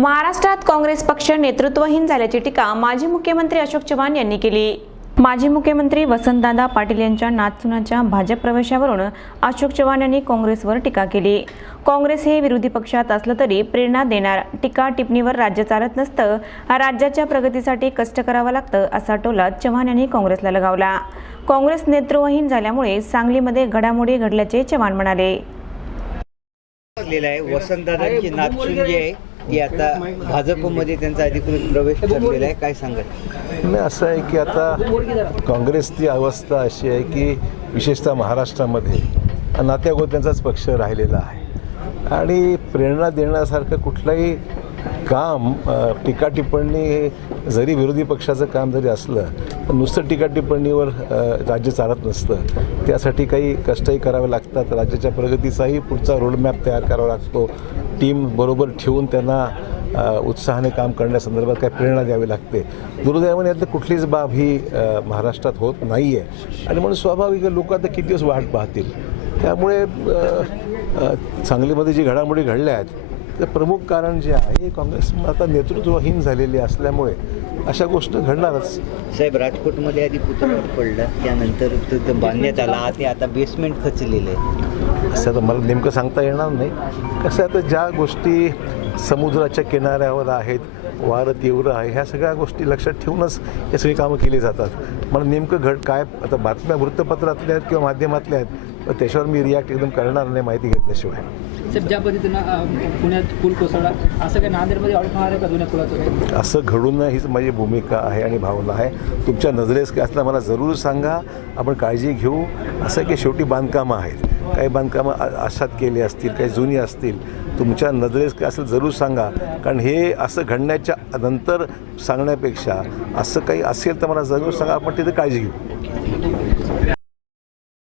महाराष्ट्रात काँग्रेस पक्ष नेतृत्वहीन झाल्याची टीका माजी मुख्यमंत्री अशोक चव्हाण यांनी केली। माजी मुख्यमंत्री वसंतदादा पाटील यांच्या नातसूनाच्या भाजप प्रवेशावरून अशोक चव्हाण यांनी काँग्रेसवर टीका केली। काँग्रेस हे विरोधी पक्षात असलं तरी प्रेरणा देणार टीका टिप्पणीवर राज्य चालत नसतं, राज्याच्या प्रगतीसाठी कष्ट करावं लागतं असा टोला चव्हाण यांनी काँग्रेसला लगावला। काँग्रेस नेतृत्वहीन झाल्यामुळे सांगलीमध्ये घडामोडी घडल्याचे चव्हाण म्हणाले। वसंतदादांची नातसून जी आहे ती आता भाजपमध्ये त्यांचा अधिकृत प्रवेश ठरलेला आहे, काय सांगत? नाही, असं आहे की आता काँग्रेसची अवस्था अशी आहे की विशेषतः महाराष्ट्रामध्ये नात्यागोत्यांचाच पक्ष राहिलेला आहे आणि प्रेरणा देण्यासारखं कुठलंही काम टीका टिप्पणी जरी विरोधी पक्षाचं काम जरी असलं तर नुसतं टीका टिप्पणीवर राज्य चालत नसतं। त्यासाठी काही कष्टही करावे लागतात, राज्याच्या प्रगतीचाही पुढचा रोडमॅप तयार करावा लागतो, टीम बरोबर ठेवून त्यांना उत्साहाने काम करण्यासंदर्भात काही प्रेरणा द्यावी लागते। दुर्दैवाने यातलं कुठलीच बाब ही महाराष्ट्रात होत नाही आहे आणि म्हणून स्वाभाविक लोक आता किती दिवस वाट पाहतील। त्यामुळे सांगलीमध्ये जी घडामोडी घडल्या आहेत ते प्रमुख कारण जे आहे काँग्रेस आता नेतृत्वहीन झालेली असल्यामुळे अशा गोष्टी घडणारच। साहेब, राजकोटमध्ये आधी पुतळा पडला, त्यानंतर तिथं बांधण्यात आला, ते आता बेसमेंट खचलेलं आहे। असं तर मला नेमकं सांगता येणार नाही। कसं आता ज्या गोष्टी समुद्राच्या किनाऱ्यावर आहेत, वारं तीव्र आहे, ह्या सगळ्या गोष्टी लक्षात ठेवूनच हे सगळी कामं केली जातात। मला नेमकं काय आता बातम्या वृत्तपत्रातल्या आहेत किंवा माध्यमातल्या आहेत तर त्याच्यावर मी रिॲक्ट एकदम करणार नाही माहिती घेतल्याशिवाय। साहेब, ज्या पद्धतीनं पुण्यात पूल कोसळला, असं काही नांदेडमध्ये अडकणार आहे का जुन्या पुलाचं काही? असं घडू नये हीच माझी भूमिका आहे आणि भावना आहे। तुमच्या नजरेस काय असलं मला जरूर सांगा, आपण काळजी घेऊ। असं की शेवटी बांधकामं आहेत, काही बांधकामं आशात केली असतील, काही जुनी असतील, तुमच्या नजरेस काय असेल जरूर सांगा, कारण हे असं घडण्याच्या नंतर सांगण्यापेक्षा असं काही असेल तर मला जरूर सांगा, आपण तिथे काळजी घेऊ।